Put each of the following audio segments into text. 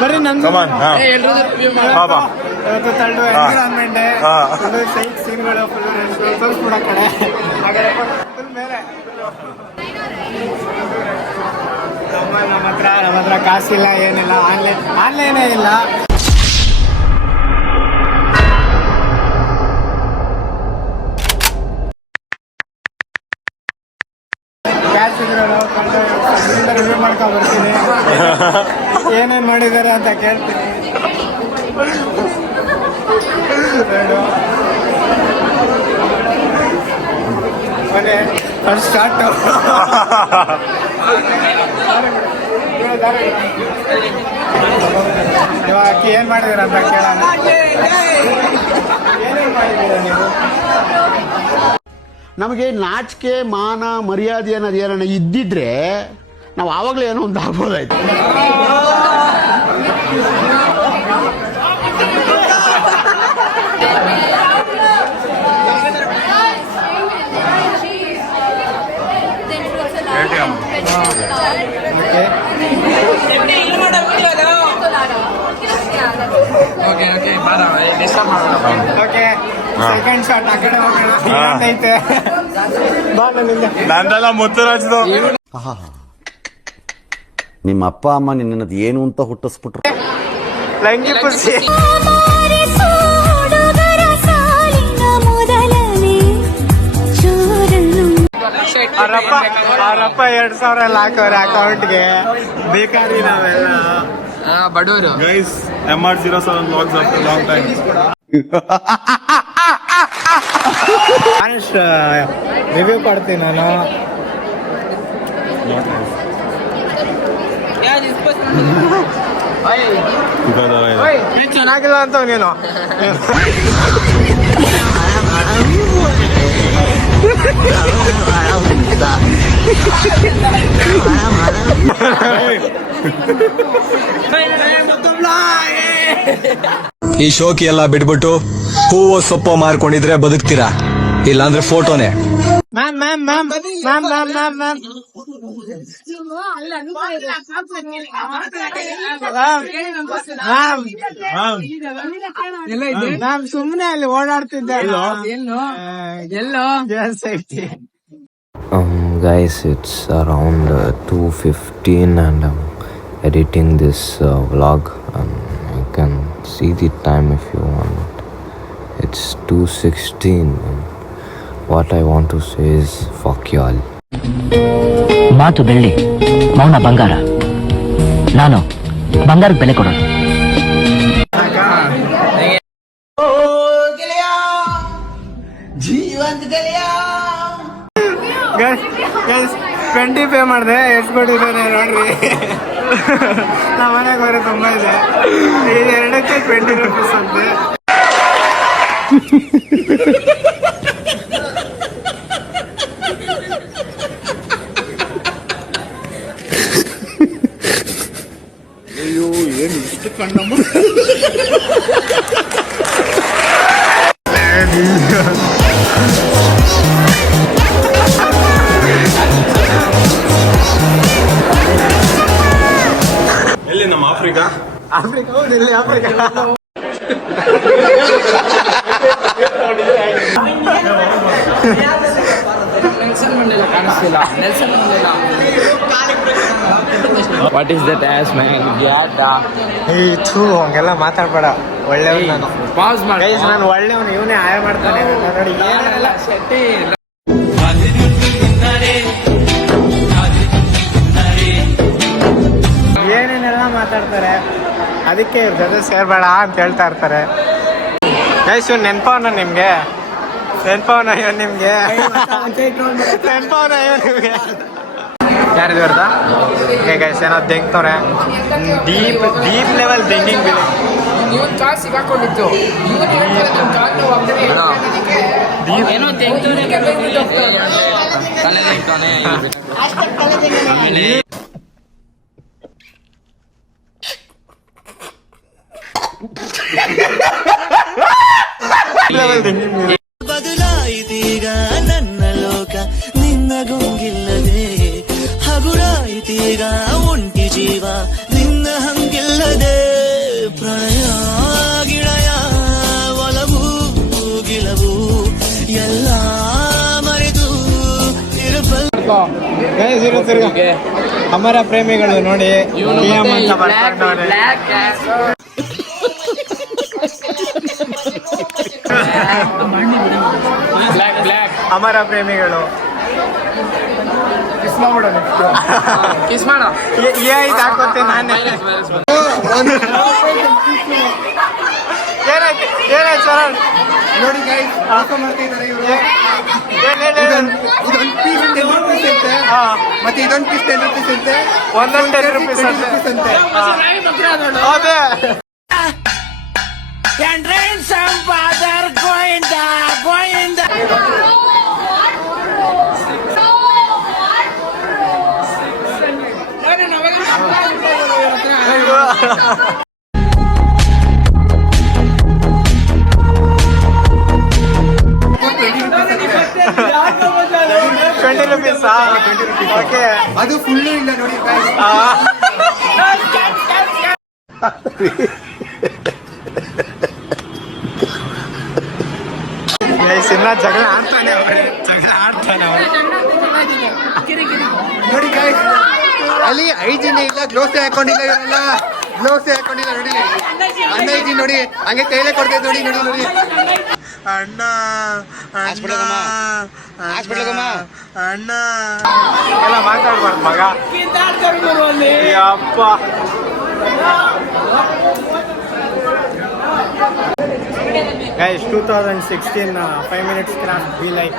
ಬರ್ರಿ ನನ್ನ ಇವತ್ತು ತಳ್ಳು ಎನ್ವಿರಾನ್ಮೆಂಟ್ ಫುಲ್ ಸೈಟ್ ಸೀನ್ಗಳು ಫುಲ್ ರೆಸಾರ್ಟ್ಸ್ ಕೂಡ ಕಡೆ ಫುಲ್ ಮೇಲೆ ನಮ್ಮ ಹತ್ರ ಕಾಸಿಲ್ಲ ಏನಿಲ್ಲ ಆನ್ಲೈನೇ ಇಲ್ಲ. ಕ್ಯಾಶ್ ಇದ್ರೆ ರಿವ್ಯೂ ಮಾಡ್ಕೊಂಡು ಬರ್ತೀನಿ, ಏನೇನು ಮಾಡಿದ್ದಾರೆ ಅಂತ ಕೇಳ್ತೀನಿ. ಫಸ್ಟ್ ಸ್ಟಾರ್ಟ್ ಇವಾಗ ಏನು ಮಾಡಿದ್ದೀರ ಅಂತ ಕೇಳೋಣ. ಏನೇನು ಮಾಡಿದ್ದೀರ ನೀವು? ನಮಗೆ ನಾಚಿಕೆ ಮಾನ ಮರ್ಯಾದೆ ಅನ್ನೋದು ಏನನ್ನ ಇದ್ದಿದ್ರೆ ನಾವು ಆವಾಗಲೇ ಏನೋ ಒಂದು ಆಗ್ಬೋದಾಯ್ತು. ಸೆಕೆಂಡ್ ಶಾಟ್ ಆ ಕಡೆ ಹೋಗೋಣ. ಐತೆ ನಂದೆಲ್ಲ ಮುತ್ತರಾಜದು. ನಿಮ್ಮ ಅಪ್ಪ ಅಮ್ಮ ನಿನ್ನದು ಏನು ಅಂತ ಹುಟ್ಟಿಸ್ಬಿಟ್ರು. ಲಂಗಿ ಪುಸಿ ಅವರಪ್ಪ 2,000 ಎಲ್ಲ ಹಾಕವ್ರೆ ಅಕೌಂಟ್ಗೆ. ಬೇಕಾರಿ ನಾವೆಲ್ಲ ಬಡವರು. Guys MR07 vlogs after long time. Review ಕೊಡ್ತೀನಿ ನಾನು. ಚೆನ್ನಾಗಿಲ್ಲ ಅಂತ ನೀನು. ಈ ಶೋಕಿ ಎಲ್ಲ ಬಿಟ್ಬಿಟ್ಟು ಹೂವು ಸೊಪ್ಪು ಮಾರ್ಕೊಂಡಿದ್ರೆ ಬದುಕ್ತೀರಾ, ಇಲ್ಲಾಂದ್ರೆ ಫೋಟೋನೇ. ಸುಮ್ಮನೆ ಅಲ್ಲಿ ಓಡಾಡ್ತಿದ್ದೆ. Guys, it's around 2:15 and I'm editing this vlog, and you can see the time if you want. It's 2:16 and what I want to say is fuck y'all. ಮಾತು ಬೆಳ್ಳಿ, ಮೌನ ಬಂಗಾರ. ನಾನು ಬಂಗಾರಕ್ಕೆ ಬೆಲೆ ಕೊಡೋಣ. $20 ಪೇ ಮಾಡಿದೆ. ಎಷ್ಟು ಕೊಟ್ಟಿದ್ದಾನೆ ನೋಡ್ರಿ. ನಮ್ಮ ಮನೆಗೆ ಬರೋ ತುಂಬ ಇದೆ. ಇದು 2ಕ್ಕೆ ₹20 ಅಂತೆ. ಅಯ್ಯೋ ಏನು ಇಷ್ಟು ಕಣ್ಣಮ್ಮ. ಎಲ್ಲಿ ನಮ್ಮ ಆಫ್ರಿಕಾ ಹೌದು, ಇಲ್ಲಿ Africa. What is that ass man? ಹಂಗೆಲ್ಲ ಮಾತಾಡ್ಬೇಡ. ಒಳ್ಳೆಯವನು ನಾನು. Pause ಮಾಡಿ. ಗೈಸ್ ನಾನು ಒಳ್ಳೆಯವನು, ಇವನೇ ಆಯ ಮಾಡ್ತಾನೆ ನೋಡಿ. ಏನೆಲ್ಲ ಶೆಟ್ಟಿ ಏನೇನೆಲ್ಲ ಮಾತಾಡ್ತಾರೆ, ಅದಕ್ಕೆ ಇವ್ರ ಜೊತೆ ಸೇರ್ಬೇಡ ಅಂತ ಹೇಳ್ತಾ ಇರ್ತಾರೆ. ಗೈಸ್ ಇವ್ನು ನೆನ್ಪವನ ನಿಮ್ಗೆ, ನೆನ್ಪವನ ಇವನು ನಿಮ್ಗೆ, ನೆನ್ಪವನ ಇವನು ನಿಮ್ಗೆ. ಯಾರಿದು ಬರ್ದ ಗೈಸ್ ಏನೋ ದೆಂಗ್ತವ್ರೆ. ಡೀಪ್ ಲೆವೆಲ್ ದೆಂಗಿಂಗ್ ಬಿಲ್. ಇವನ್ ಕಾಲ್ ಸಿಗಾಕೊಂಡಿತ್ತು. ಏನೋ ಬದಲಾಯಿತೀಗ ನನ್ನ ಲೋಕ ನಿನ್ನ ಗುಂಗಿಲ್ಲದೆ, ಹಗುರಾಯಿತೀಗ ಒಂಟಿ ಜೀವ ನಿನ್ನ ಹಂಗಿಲ್ಲದೆ. ಗೈಸ್ ಇರು ತಿರ್ಗಾ ಅಮರ ಪ್ರೇಮಿಗಳು ನೋಡಿ PM ಅಂತ ಬರ್ಕೊಂಡವ್ರೆ. ಅಮರ ಪ್ರೇಮಿಗಳು ಕಿಸ್ ಮಾಡ ಇದು ಹಾಕೋತೆ ನಾನೇ ಏನಾಯ್ತು ಸರ್ ನೋಡಿ ಗೈಸ್ ಮಾಡ್ತಿದ್ದಾರೆ ಇವರು. ಇದೊಂದು ಪೀಸ್ 10 rupees ಅಂತೆ, ಮತ್ತೆ ಇದೊಂದು ಪೀಸ್ 10 rupees ಅಂತೆ, ಒಂದೊಂದು 10 rupees 20 rupees ಅಂತೆ. ಅದೇ ₹20 ಓಕೆ ಅದು ಫುಲ್ಲು ಇಲ್ಲ ನೋಡಿ guys. ಇನ್ನ ಜಗಳ ಆಡ್ತಾನೆ ಅವ್ರೆ ನೋಡಿ guys, ಅಲ್ಲಿ ಹೈಜಿನ್ ಇಲ್ಲ, ಗ್ಲೋಸ್ ಹಾಕೊಂಡಿಲ್ಲ ಇವರೆಲ್ಲ, ಗ್ಲೋಸ್ ಹಾಕೊಂಡಿಲ್ಲ ನೋಡಿ, ಅನ್ಹೈಜಿನ್ ನೋಡಿ, ಹಂಗೆ ಕೈಲೇ ಕೊಡ್ತೈತೆ ನೋಡಿ ನೋಡಿ ನೋಡಿ. ಅಣ್ಣ ಅಣ್ಣ ಎಲ್ಲ ಮಾತಾಡ್ಬಾರ್ದು ಮಗ ಅಪ್ಪ. Guys 2016 5 minutes craft be like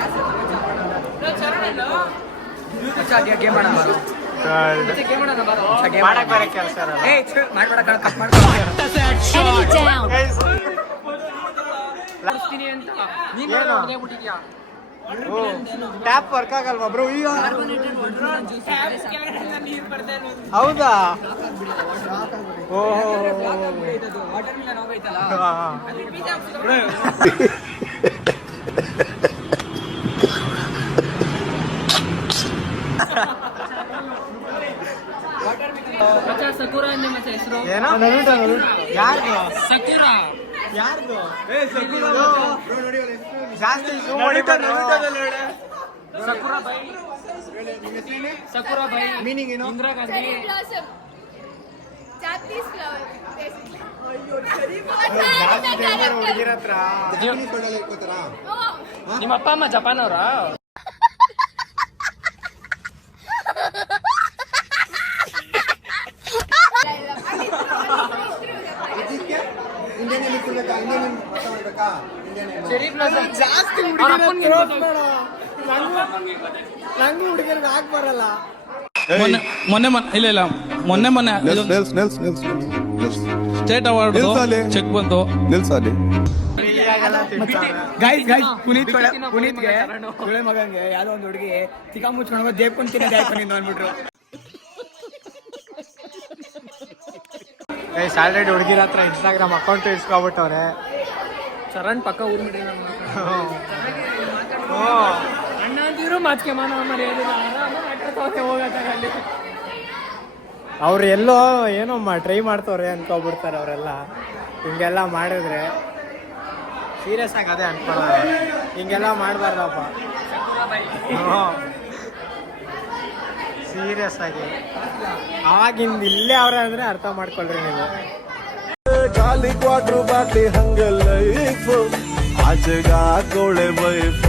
ಮಾಡಕ್ ಬೇರೆ ಕೆಲಸ ಟ್ಯಾಪ್ ವರ್ಕ್ ಆಗಲ್ವಾ ಬ್ರೋ? ಈಗ ಹೌದಾ? ಓಹೋ ಯಾರ್ದು ಯಾರ್ದು ಜಾಸ್ತಿ ಮೀನಿಂಗ್ ಏನು? ಇಂದಿರಾ ಗಾಂಧಿ ಹುಡುಗಿರ ಹತ್ರ ನಿಮ್ಮ ಅಪ್ಪ ಅಮ್ಮ ಜಪಾನ್ ಅವರ ಜಾಸ್ತಿ ನಂಗೂ ಹುಡುಗರಿಗೆ ಹಾಕ್ ಬರಲ್ಲ. ಮೊನ್ನೆ ಸ್ಟೇಟ್ ಅವಾರ್ಡ್ ಚೆಕ್ ಬಂತು. ಪುನೀತ್ಗೆ ಸುಳೆ ಮಗಂಗೆ ಯಾವ್ದೋ ಒಂದು ಹುಡುಗಿ ತಿಕ್ಕ ಮುಚ್ಕೊಂಡು ದೇವ್ಕೊಂಡು ತಿನ್ನೋದು ಅಂದ್ಬಿಟ್ರು. ಆಲ್ರೆಡಿ ಹುಡುಗಿರ ಹತ್ರ ಇನ್ಸ್ಟಾಗ್ರಾಮ್ ಅಕೌಂಟ್ ಇಸ್ಕೊಬಿಟ್ಟವ್ರೆ. ಚರಣ್ ಪಕ್ಕ ಊರ್ಬಿಡ್ರಿ ಅಣ್ಣಂದಿರು ಮಾತ್ಕೆ ಮಾನ ಅವ್ರು ಎಲ್ಲೋ ಏನೋ ಟ್ರೈ ಮಾಡ್ತವ್ರೆ ಅನ್ಕೊಬಿಡ್ತಾರೆ ಅವರೆಲ್ಲ. ಹಿಂಗೆಲ್ಲ ಮಾಡಿದ್ರೆ ಸೀರಿಯಸ್ ಆಗಿ ಅದೇ ಅನ್ಕೊಳ್ಳೋದು, ಹಿಂಗೆಲ್ಲ ಮಾಡಬಾರ್ದಪ್ಪ. ಸೀರಿಯಸ್ ಆಗಿ ಅವಾಗಿಂದ ಇಲ್ಲೇ ಅವ್ರೆ ಅಂದ್ರೆ ಅರ್ಥ ಮಾಡ್ಕೊಳ್ರಿ ನೀವು. ಖಾಲಿ ಕ್ವಾರ್ಟರ್ ಬಾಟ್ಲಿ ಹಂಗ ಲೈಫ್ ಆಚೆಗ ಕೋಳೆ ವೈಫ್